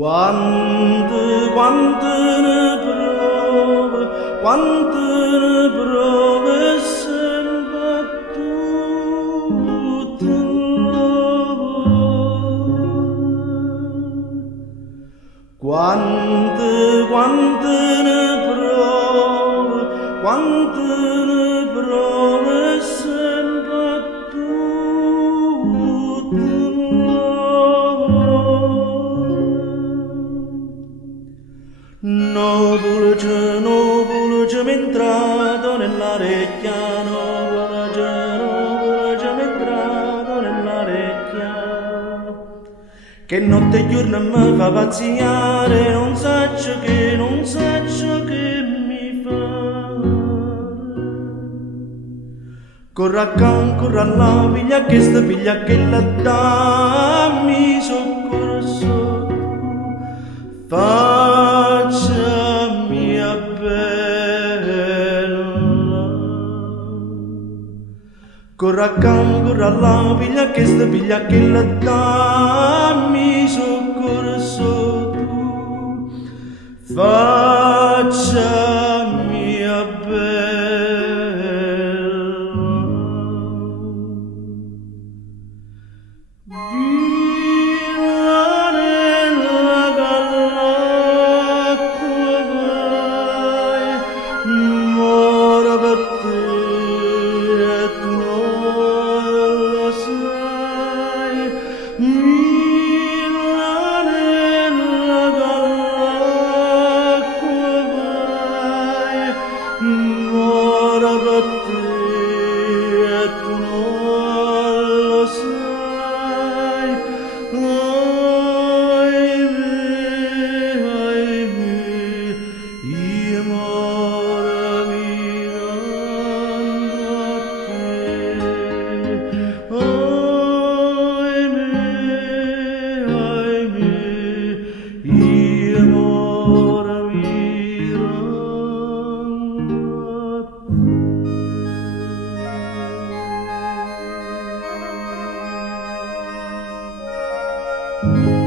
quante ne prove sembra tutto quante ne prove sembra tutto nuvole mi è entrato nell'orecchia, nuvole mi è entrato nell'orecchia, che notte e giorno mi fa pazziare, non so che mi fa. Corra là, piglia questa, piglia quella, dammi soccorso, faccia mia bella. Corra là, piglia questa, piglia quella, dammi soccorso tu, faccia mia bella. Villa nella gallacqua vai, muore per te e tu non lo sai. Villa nella gallacqua vai, muore per te e tu non lo sai. Io moro mirando a te. Io moro mirando a te.